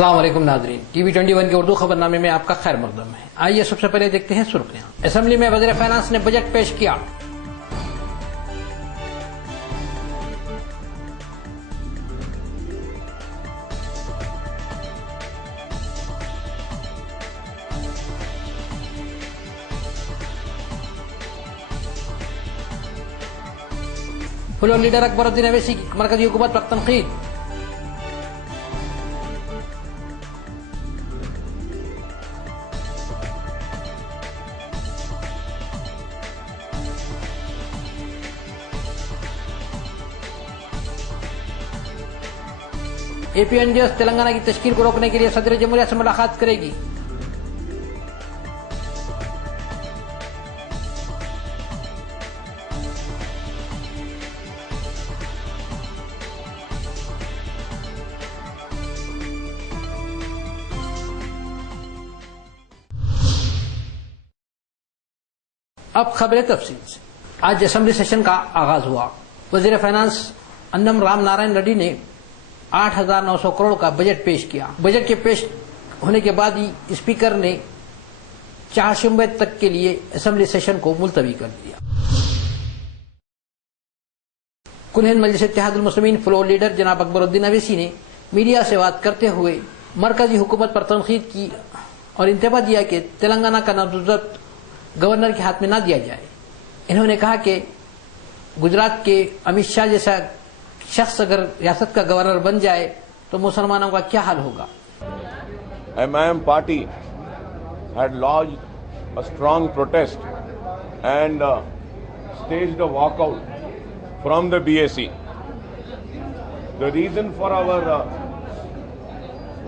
अस्सलाम वालेकुम नाज़रीन, TV 21 के उर्दू खबरनामे में आपका खैर मकदम है। आइए सबसे पहले देखते हैं सुर्खियां। असेंबली में वज़ीर फाइनेंस ने बजट पेश किया। फ्लोर लीडर अकबरुद्दीन अवैसी की मरकजी हुकूमत पर तनकीद। APNJS तेलंगाना की तश्कील को रोकने के लिए सदर जमहूरिया से मुलाकात करेगी। अब खबरें तफसील से। आज असेंबली सेशन का आगाज हुआ। वजीर फाइनेंस अन्नम राम नारायण रेड्डी ने 8,900 करोड़ का बजट पेश किया। बजट के पेश होने के बाद ही स्पीकर ने 4 सितंबर तक के लिए असेंबली सेशन को मुलतवी कर दिया। कुल हिंद मजलिस इत्तेहादुल मुस्लिमीन फ्लोर लीडर जनाब अकबरुद्दीन अवैसी ने मीडिया से बात करते हुए मरकजी हुकूमत पर तनकीद की और इंतबा दिया कि तेलंगाना का नामजद गवर्नर के हाथ में न दिया जाए। इन्होंने कहा कि गुजरात के अमित शाह जैसा शख्स अगर रियासत का गवर्नर बन जाए तो मुसलमानों का क्या हाल होगा। MIM party had lodged a strong protest and staged a walkout from the BAC. The reason for our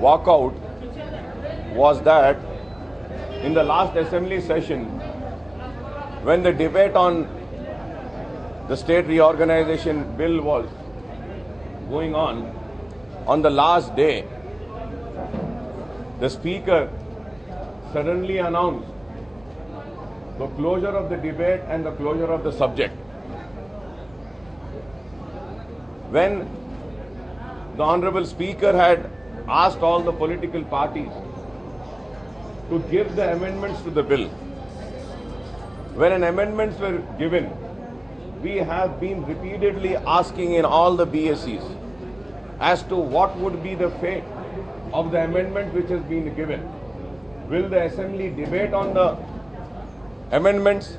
walkout was that in the last assembly session, when the debate on the state reorganization bill was going on the last day, the speaker suddenly announced the closure of the debate and the closure of the subject. When the Honorable Speaker had asked all the political parties to give the amendments to the bill, when an amendments were given, we have been repeatedly asking in all the BACs as to what would be the fate of the amendment which has been given. Will the assembly debate on the amendments?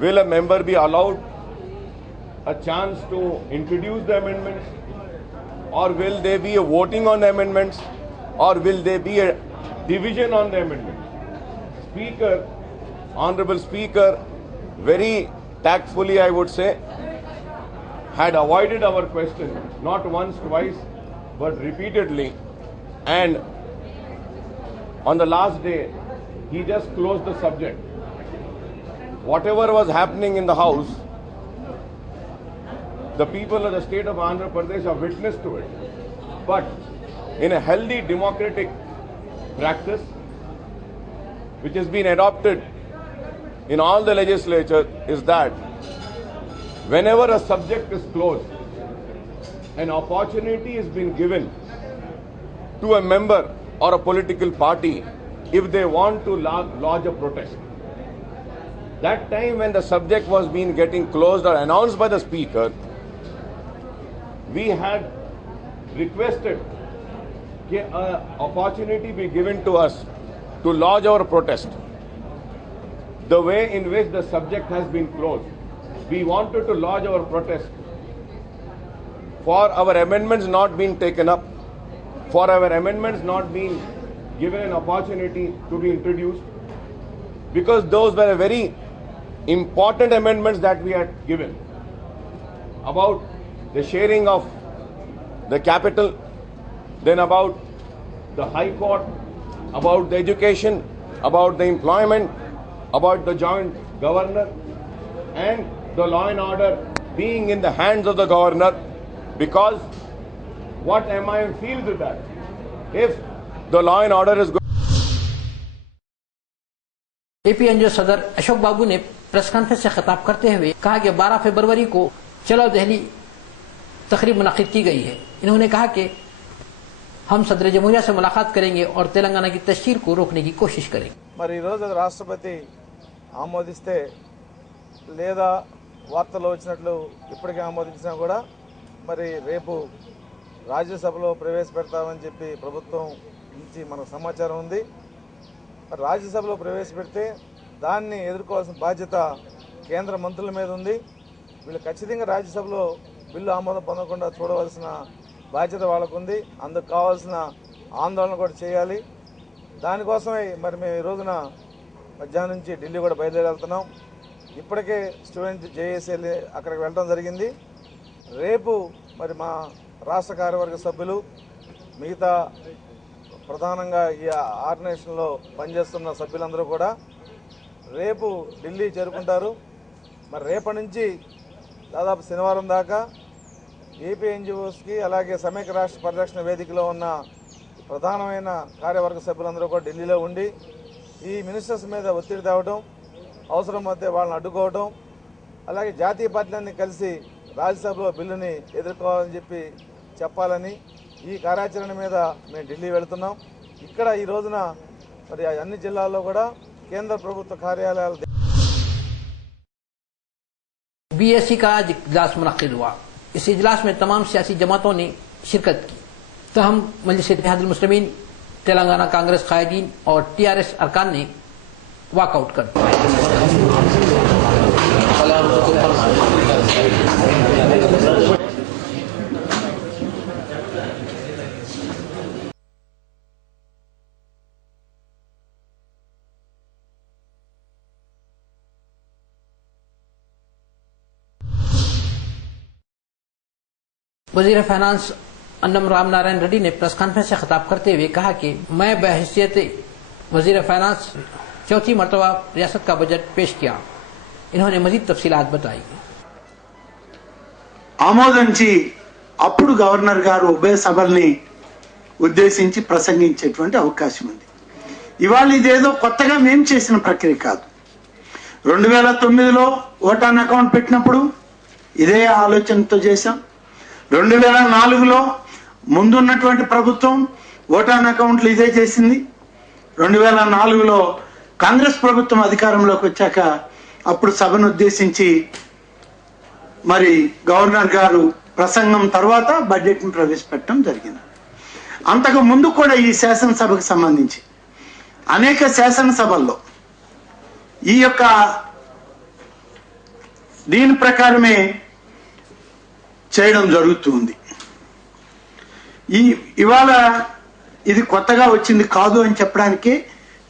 Will a member be allowed a chance to introduce the amendments? Or will there be a voting on the amendments? Or will there be a division on the amendments? Speaker, Honorable Speaker, very tactfully I would say, had avoided our question, not once, twice, but repeatedly. And on the last day, he just closed the subject. Whatever was happening in the House, the people of the state of Andhra Pradesh are witness to it. But in a healthy democratic practice, which has been adopted in all the legislature, is that whenever a subject is closed, an opportunity has been given to a member or a political party if they want to lodge a protest. That time when the subject was being getting closed or announced by the speaker, we had requested that an opportunity be given to us to lodge our protest. The way in which the subject has been closed, we wanted to lodge our protest for our amendments not being taken up, for our amendments not being given an opportunity to be introduced, because those were very important amendments that we had given about the sharing of the capital, then about the High Court, about the education, about the employment, about the joint governor, and the law and order being in the hands of the governor, because what MIM feels is that if the law and order is good. APNJ सदर अशोक बाबू ने press conference से खिताब करते हुए कहा कि 12 फरवरी को चलो दिल्ली तकरीब मुनक्किद की गई है। इन्होंने कहा कि हम सदर जमहूरिया से मुलाकात करेंगे और तेलंगाना की तशहीर को रोकने की कोशिश करेंगे। మరి ఈ రోజు రాష్ట్రపతి ఆమోదిస్తే లేదా వార్తల్లో వచ్చినట్లు ఇప్పటికే ఆమోదించినా కూడా మరి రేపు రాజ్యసభలో ప్రవేశపెడతామని చెప్పి ప్రభుత్వం నుంచి మనకు సమాచారం ఉంది. మరి రాజ్యసభలో ప్రవేశపెడితే దాన్ని ఎదుర్కోవాల్సిన బాధ్యత కేంద్ర మంత్రుల మీద ఉంది. వీళ్ళు ఖచ్చితంగా రాజ్యసభలో బిల్లు ఆమోదం పొందకుండా చూడవలసిన బాధ్యత వాళ్ళకు ఉంది. అందుకు కావాల్సిన ఆందోళన కూడా చేయాలి. దానికోసమే మరి మేము ఈ రోజున మధ్యాహ్నం నుంచి ఢిల్లీ కూడా బయలుదేరి వెళ్తున్నాం. ఇప్పటికే స్టూడెంట్ జేఏసీ అక్కడికి వెళ్ళడం జరిగింది. రేపు మరి మా రాష్ట్ర కార్యవర్గ సభ్యులు మిగతా ప్రధానంగా ఈ ఆర్గనైజేషన్లో పనిచేస్తున్న సభ్యులందరూ కూడా రేపు ఢిల్లీ చేరుకుంటారు. మరి రేపటి నుంచి దాదాపు శనివారం దాకా ఏపీ ఎన్జిఓస్కి అలాగే సమైక్య రాష్ట్ర పరిరక్షణ వేదికలో ఉన్న ప్రధానమైన కార్యవర్గ సభ్యులందరూ కూడా ఢిల్లీలో ఉండి ఈ మినిస్టర్స్ మీద ఒత్తిడి తేవడం, అవసరం అయితే వాళ్ళని అడ్డుకోవడం, అలాగే జాతీయ పార్టీలన్నీ కలిసి రాజ్యసభలో బిల్లుని ఎదుర్కోవాలని చెప్పాలని ఈ కార్యాచరణ మీద మేము ఢిల్లీ వెళుతున్నాం. ఇక్కడ ఈ రోజున మరి అన్ని జిల్లాల్లో కూడా కేంద్ర ప్రభుత్వ కార్యాలయాలు बीएससी का आज इजलास मुनक्किद हुआ। इस इजलास में तमाम सियासी जमातों ने शिरकत की। तहम मजलिस इत्तेहादुल मुस्लिमीन, तेलंगाना कांग्रेस कायदीन और टीआरएस अरकान ने वॉकआउट कर दिया। वजीर फाइनेंस अन्नम राम नारायण रेड्डी ने प्रेस कॉन्फ्रेंस से खिताब करते हुए कहा कि मैं बहैसियत वजीर फाइनेंस चौथी मरतबा रियासत का बजट पेश किया। इन्होंने मजीद तफसीलात बताई। ఆమోదించి అప్పుడు గవర్నర్ గారు ఉభయ సభల్ని ఉద్దేశించి ప్రసంగించేటువంటి అవకాశం ఉంది. ఇవాళ ఇదేదో కొత్తగా మేము చేసిన ప్రక్రియ కాదు. 2009లో ఓటాన్ అకౌంట్ పెట్టినప్పుడు ఇదే ఆలోచనతో చేశాం. 2004లో ముందున్నటువంటి ప్రభుత్వం ఓటాన్ అకౌంట్లు ఇదే చేసింది. 2004లో కాంగ్రెస్ ప్రభుత్వం అధికారంలోకి వచ్చాక అప్పుడు సభను ఉద్దేశించి మరి గవర్నర్ గారు ప్రసంగం తర్వాత బడ్జెట్ను ప్రవేశపెట్టడం జరిగింది. అంతకు ముందు కూడా ఈ శాసనసభకు సంబంధించి అనేక శాసనసభల్లో ఈ యొక్క దీని ప్రకారమే చేయడం జరుగుతుంది. ఇవాళ ఇది కొత్తగా వచ్చింది కాదు అని చెప్పడానికే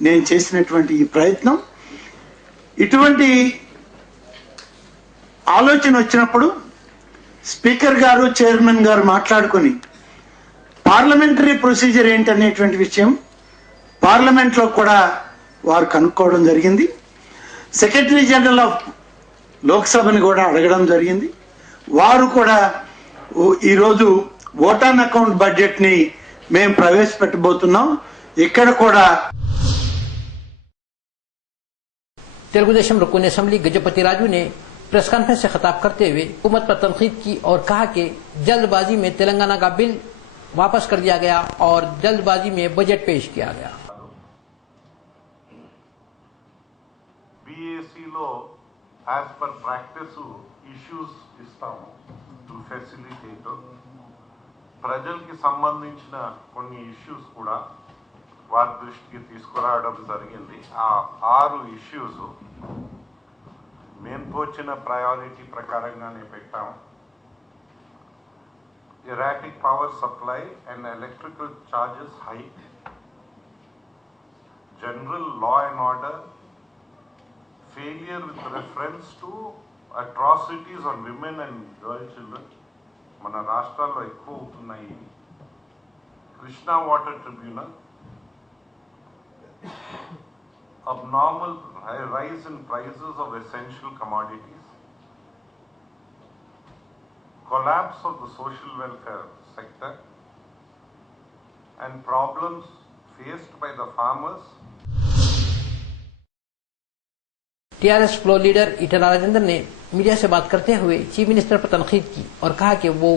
నేను చేసినటువంటి ఈ ప్రయత్నం. ఇటువంటి ఆలోచన వచ్చినప్పుడు స్పీకర్ గారు, చైర్మన్ గారు మాట్లాడుకొని పార్లమెంటరీ ప్రొసీజర్ ఏంటనేటువంటి విషయం పార్లమెంట్లో కూడా వారు కనుక్కోవడం జరిగింది. సెక్రటరీ జనరల్ ఆఫ్ లోక్సభని కూడా అడగడం జరిగింది. వారు కూడా ఈరోజు ఓటాన్ అకౌంట్ బడ్జెట్ ని మేము ప్రవేశపెట్టబోతున్నాం. ఇక్కడ కూడా तेलुगुदेशम रुकन असेंबली गजपति राजू ने प्रेस कॉन्फ्रेंस से खिताब करते हुए हुकूमत पर तनकीद की और कहा कि जल्दबाजी में तेलंगाना का बिल वापस कर दिया गया और जल्दबाजी में बजट पेश किया गया। बीएससीలో యాజ్ పర్ ప్రాక్టీస్ ఇష్యూస్ ఇస్తాము టు ఫెసిలిటేట్ ప్రజలకి సంబంధించిన కొన్ని ఇష్యూస్ కూడా వారి దృష్టికి తీసుకురావడం జరిగింది. ఆ 6 ఇష్యూస్ మేము తోచిన ప్రయారిటీ ప్రకారంగానే పెట్టాము. erratic power supply and electrical charges hike, general law and order, failure with reference to atrocities on women and girl children, మన రాష్ట్రాల్లో ఎక్కువ అవుతున్నాయి. Krishna water tribunal, abnormal rise in prices of essential commodities, collapse of the social welfare sector, and problems faced by the farmers. TRS floor leader Eatala Rajender ने media से बात करते हुए chief minister पर तनकीद की और कहा कि वो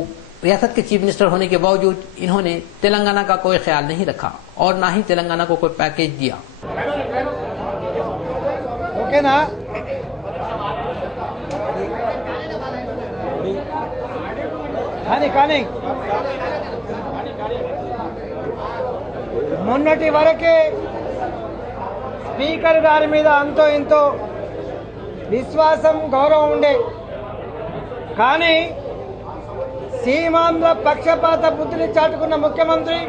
रियासत के चीफ मिनिस्टर होने के बावजूद इन्होंने तेलंगाना का कोई ख्याल नहीं रखा और ना ही तेलंगाना को कोई पैकेज दिया। ओके ना కానీ మొన్నటి వరకే స్పీకర్ గారి మీద అంతో ఇంతో విశ్వాసం గౌరవం ఉండే, కానీ సీమాంధ్ర పక్షపాత బుద్ధిని చాటుకున్న ముఖ్యమంత్రి,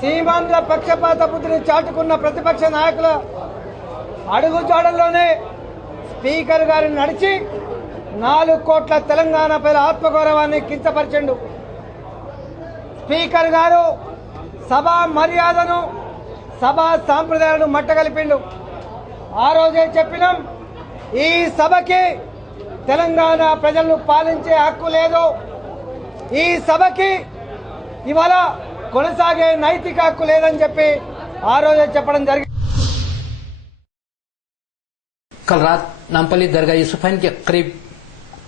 సీమాంధ్ర పక్షపాత బుద్ధిని చాటుకున్న ప్రతిపక్ష నాయకుల అడుగుజాడల్లోనే స్పీకర్ గారిని నడిచి 4 కోట్ల తెలంగాణ ప్రజల ఆత్మగౌరవాన్ని కించపరిచిండు. స్పీకర్ గారు సభా మర్యాదను, సభా సాంప్రదాయాలను మట్టగలిపిండు. ఆ రోజే చెప్పినాం, ఈ సభకి తెలంగాణ ప్రజలను పాలించే హక్కు లేదు, ఈ సభకి ఇవాళ కొనసాగే నైతిక హక్కు లేదని చెప్పి ఆ రోజే చెప్పడం జరిగింది. कल रात नामपल्ली दरगाह यूसुफैन के करीब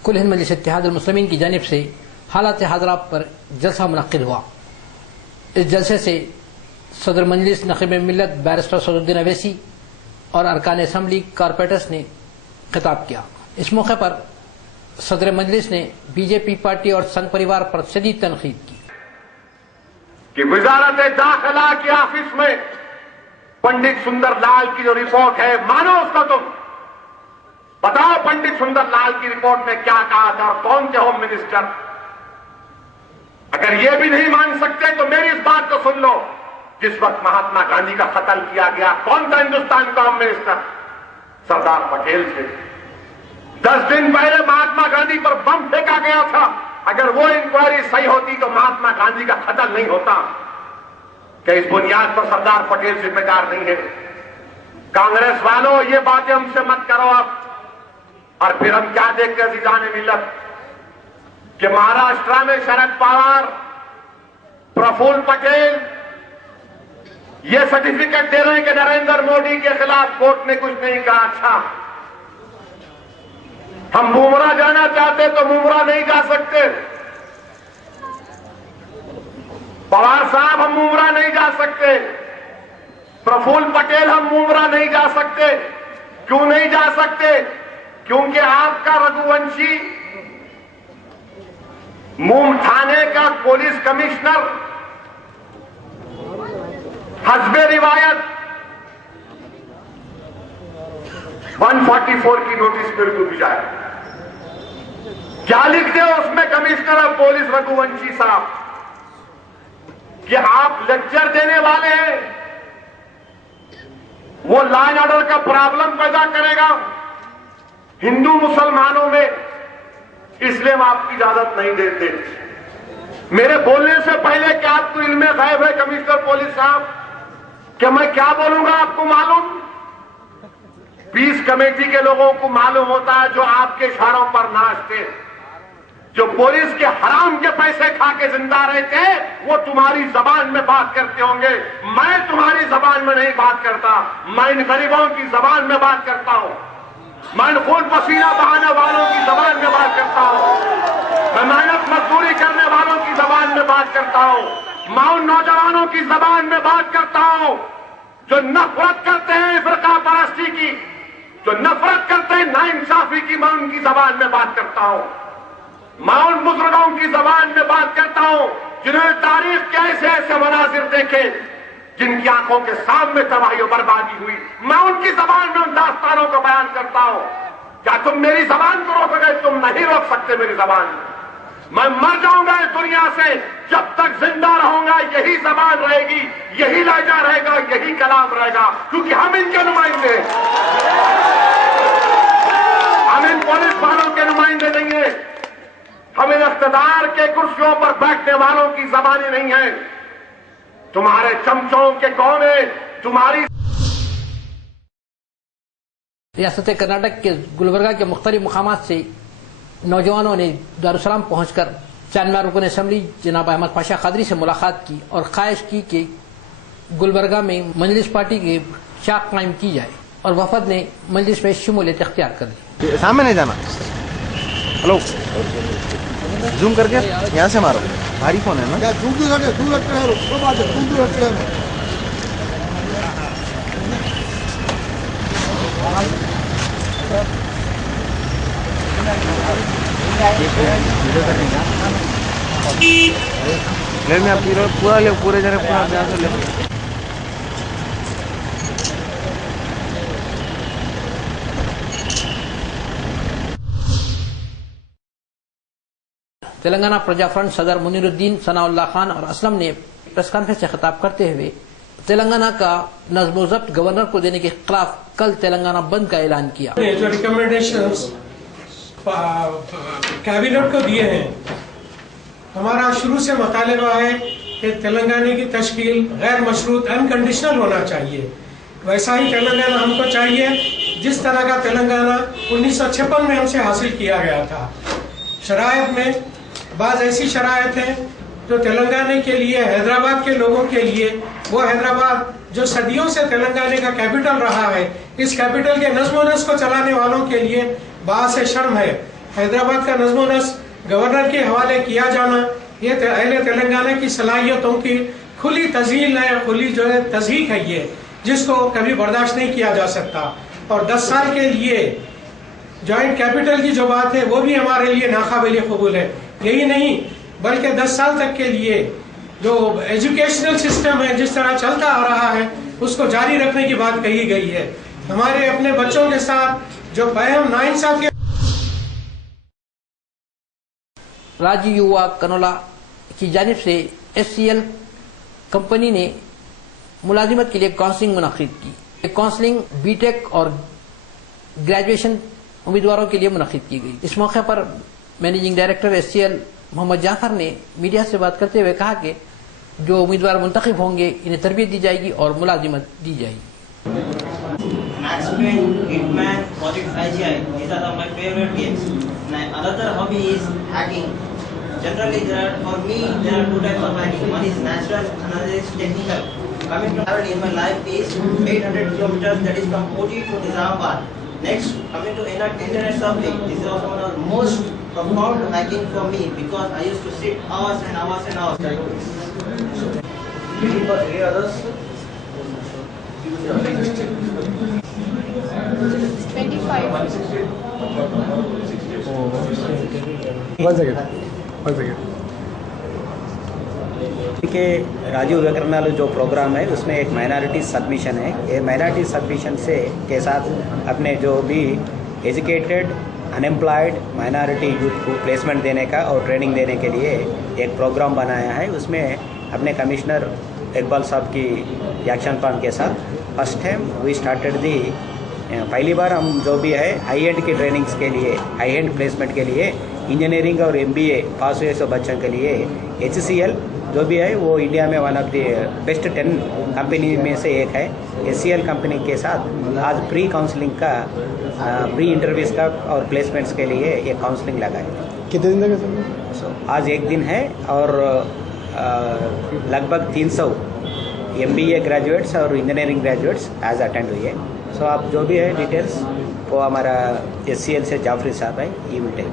कुल हिंद मजलिस इत्तेहादुल मुस्लिमीन की जानिब से हालात हाजरा पर जलसा मुनक्किद हुआ। इस जलसे से सदर मजलिस नकीब मिल्लत बैरिस्टर सदरुद्दीन अवैसी और अरकान असम्बली कारपोरेटर्स ने खिताब किया। इस मौके पर सदर मजलिस ने बीजेपी पार्टी और संघ परिवार पर शदीद तनकीद की कि वजारत दाखिला के ऑफिस में पंडित सुंदर लाल की जो रिपोर्ट है, मानो उसका तुम बताओ पंडित सुंदर लाल की रिपोर्ट में क्या कहा था और कौन थे होम मिनिस्टर। अगर ये भी नहीं मान सकते तो मेरी इस बात को सुन लो, जिस वक्त महात्मा गांधी का कत्ल किया गया, कौन था हिंदुस्तान का होम मिनिस्टर? सरदार पटेल थे। 10 दिन पहले महात्मा गांधी पर बम फेंका गया था। अगर वो इंक्वायरी सही होती तो महात्मा गांधी का कत्ल नहीं होता। क्या इस बुनियाद पर सरदार पटेल जिम्मेदार नहीं है? कांग्रेस वालों, ये बातें हमसे मत करो अब। और फिर हम क्या देखते हैं अज़ीज़ान-ए मिल्लत कि महाराष्ट्र में शरद पवार, प्रफुल्ल पटेल ये सर्टिफिकेट दे रहे हैं कि नरेंद्र मोदी के खिलाफ कोर्ट ने कुछ नहीं कहा। अच्छा, हम मुमरा जाना चाहते तो मुमरा नहीं जा सकते। पवार साहब, हम मुमरा नहीं जा सकते। प्रफुल्ल पटेल, हम मुमरा नहीं जा सकते। क्यों नहीं जा सकते? क्योंकि आपका रघुवंशी मूम थाने का पुलिस कमिश्नर हस्बे रिवायत 144 की नोटिस मेरे को दी जाए। क्या लिखते हो उसमें कमिश्नर ऑफ पुलिस रघुवंशी साहब कि आप लेक्चर देने वाले हैं, वो लॉ एंड ऑर्डर का प्रॉब्लम पैदा करेगा हिंदू मुसलमानों में, इसलिए हम आपकी इजाजत नहीं देते। मेरे बोलने से पहले क्या आपको इल्मे गैब है कमिश्नर पुलिस साहब कि मैं क्या बोलूंगा आपको मालूम? पीस कमेटी के लोगों को मालूम होता है, जो आपके इशारों पर नाचते, जो पुलिस के हराम के पैसे खा के जिंदा रहते, वो तुम्हारी जबान में बात करते होंगे। मैं तुम्हारी जबान में नहीं बात करता, मैं इन गरीबों की जबान में बात करता हूं। मैं खून पसीना बहाने वालों की जबान में बात करता हूं। मैं मेहनत मजदूरी करने वालों की जबान में बात करता हूं। मैं उन नौजवानों की जबान में बात करता हूं जो नफरत करते हैं फिरका परस्ती की, जो नफरत करते हैं नाइंसाफी की। मैं उनकी जबान में बात करता हूं। मैं उन बुजुर्गों की जबान में बात करता हूं जिन्होंने तारीख के ऐसे ऐसे मनाजिर देखे, जिनकी आंखों के सामने तबाही और बर्बादी हुई। मैं उनकी जबान में उन दास्तानों का बयान करता हूं। क्या तुम मेरी जबान को रोकोगे? तुम नहीं रोक सकते मेरी जबान। मैं मर जाऊंगा इस दुनिया से, जब तक जिंदा रहूंगा यही जबान रहेगी, यही लहजा रहेगा, यही कलाम रहेगा, क्योंकि हम इनके नुमाइंदे हैं। हम इन पुलिस वालों के नुमाइंदे नहीं है, हम इन इख्तिदार के कुर्सियों पर बैठने वालों की जबानी नहीं है। तुम्हारे चमचों के कौन है? तुम्हारी रियासत कर्नाटक के गुलबर्गा के मुख्तलिफ मकामात से नौजवानों ने दारुसलाम पहुंचकर चांदमा रुकन असम्बली जनाब अहमद पाशा कादरी से मुलाकात की और ख्वाहिश की कि गुलबर्गा में मजलिस पार्टी की चाक कायम की जाए और वफद ने मजलिस में शमूलियत इख्तियार कर ली। सामने नहीं जाना। हेलो जूम करके यहाँ से मारो, भारी फोन है ना। ले मैं पूरा ले, पूरे जगह पूरा ध्यान से ले। तेलंगाना प्रजा फ्रंट सदर मुनीरुद्दीन, सनाउल्लाह खान और असलम ने प्रेस कॉन्फ्रेंस से खिताब करते हुए तेलंगाना का नज़्म ज़ब्त गवर्नर को देने के खिलाफ कल तेलंगाना बंद का ऐलान किया। जो रिकमेंडेशंस कैबिनेट को दिए हैं, हमारा शुरू से मुतालबा है कि तेलंगाना की तश्कील गैर मशरूत अनकंडीशनल होना चाहिए। वैसा ही तेलंगाना हमको चाहिए जिस तरह का तेलंगाना 1956 में हमसे हासिल किया गया था। शरायत में बाज़ ऐसी शरायत है जो तेलंगाना के लिए, हैदराबाद के लोगों के लिए, वो हैदराबाद जो सदियों से तेलंगाना का कैपिटल रहा है, इस कैपिटल के नज़्म-ओ-नस्क़ को चलाने वालों के लिए बात शर्म है। हैदराबाद का नज़्म-ओ-नस्क़ गवर्नर के हवाले किया जाना, ये अहले तेलंगाना की सलाहियतों की खुली तज़हील है, खुली जो है तज़हीक है, ये जिसको कभी बर्दाश्त नहीं किया जा सकता। और 10 साल के लिए जॉइंट कैपिटल की जो बात है वो भी हमारे लिए नाकाबिल कबूल है। यही नहीं बल्कि 10 साल तक के लिए जो एजुकेशनल सिस्टम है जिस तरह चलता आ रहा है उसको जारी रखने की बात कही गई है। हमारे अपने बच्चों के साथ जो बेहम नाइंसाफी। राज्य युवा कनोला की जानिब से SCL कंपनी ने मुलाजिमत के लिए काउंसलिंग मुनक्किद की। काउंसलिंग बीटेक और ग्रेजुएशन उम्मीदवारों के लिए मुनक्किद की गई। इस मौके पर managing director SCL Mohammed Jafar ने मीडिया से बात करते हुए कहा कि जो उम्मीदवार मुंतखब होंगे इन्हें तरबियत दी जाएगी और मुलाजिमत दी जाएगी। Generally, for me, there are 2 types of hacking. One is natural, another is technical. Coming to travel in my life is 800 kilometers, that is from Koti to Nizamabad. Next, coming to internet surfing. This is also one of the most profound hacking for me because I used to sit hours and hours and hours. Any others? 25. 1 second. के राजीव विवेकानंद जो programme है उसमें एक minority submission है। ये minority submission से के साथ अपने जो भी एजुकेटेड अनएम्प्लॉयड माइनॉरिटी यूथ को प्लेसमेंट देने का और ट्रेनिंग देने के लिए एक प्रोग्राम बनाया है। उसमें अपने कमिश्नर इकबाल साहब की एक्शन प्लान के साथ फर्स्ट टाइम वी स्टार्टेड दी। पहली बार हम जो भी है हाई एंड की ट्रेनिंग्स के लिए, हाई एंड प्लेसमेंट के लिए इंजीनियरिंग और MBA पास हुए सब बच्चों के लिए HCL जो भी है वो इंडिया में one of the best 10 company में से एक है। SCL कंपनी के साथ आज प्री काउंसलिंग का, प्री इंटरव्यूज़ का और प्लेसमेंट्स के लिए एक काउंसलिंग लगा है। कितने दिन तक? आज एक दिन है और लगभग 300 MBA ग्रेजुएट्स और इंजीनियरिंग ग्रेजुएट्स आज अटेंड हुए। सो आप जो भी है डिटेल्स वो हमारा SCL से जाफरी साहब है, he will tell.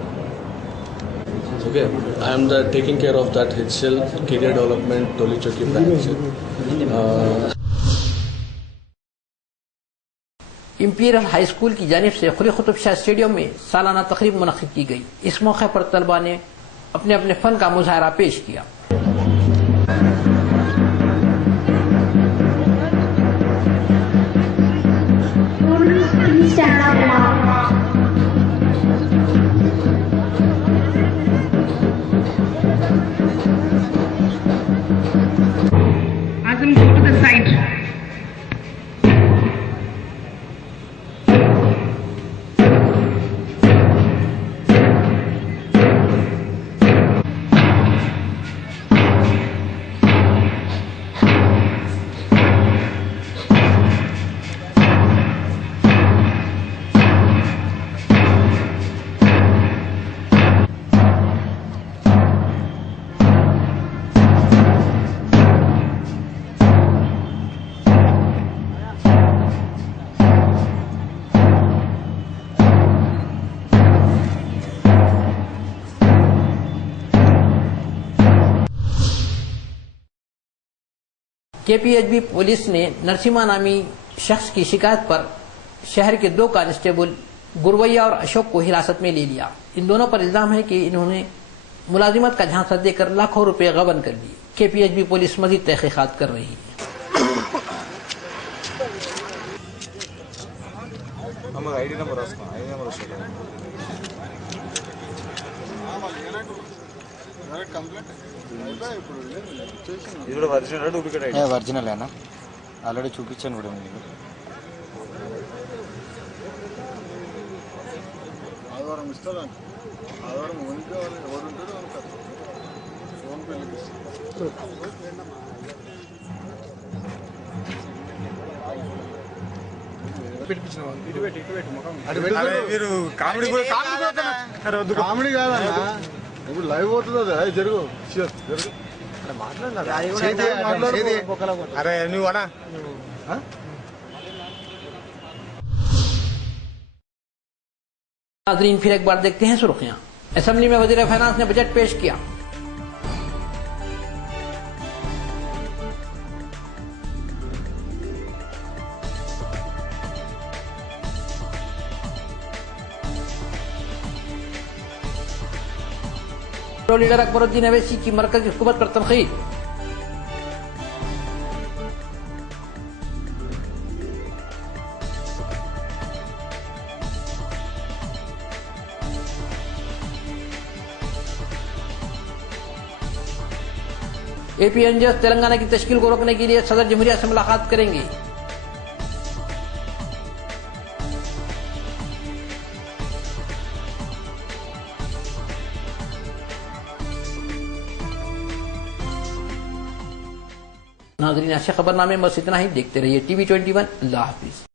Okay, I am taking care of that HCL career development Toli Choki branch. Imperial high school की जानिब से खुली कुतुब शाह स्टेडियम में सालाना तकरीब मुनक्किद की गई। इस मौके पर तलबा ने अपने अपने फन का मुजाहरा पेश किया। Azam, go to the side. KPHB police ने नरसिम्हा नामी शख्स की शिकायत पर शहर के 2 कांस्टेबल गुरवैया और अशोक को हिरासत में ले लिया। इन दोनों पर इल्जाम है कि इन्होंने मुलाजिमत का झांसा देकर लाखों रुपए गबन कर लिए। केपीएचबी पुलिस मजीद तहकीकात कर रही है। ఐడి నెంబర్ ఇది కూడా ఒరిజినల్ డూప్లికేట్ ఐడి ఒరిజినల్ ఏనా ఆల్రెడీ చూపించాను కూడా మీకు ఆధారం ఇస్తారా ఆధారం ఉంటే ఎవరు ఉంటారో ఫోన్ పే మీరు కామెడీ కామెడీ కాదన్నా ఇప్పుడు లైవ్ పోతుంది జరుగు జరుగు అరే నువ్వు అనా नाज़रीन फिर एक बार देखते हैं सुर्खियां। असेंबली में वज़ीर फाइनेंस ने बजट पेश किया। लीडर अकबरुद्दीन अवैसी की मरकज़ी हुकूमत पर तनकीद। एपीएनजेएस तेलंगाना की तश्कील को रोकने के लिए सदर जमहूरिया से मुलाकात करेंगे। नाज़रीन, ऐसे खबरनामे बस इतना ही। देखते रहिए TV21। अल्लाह हाफिज।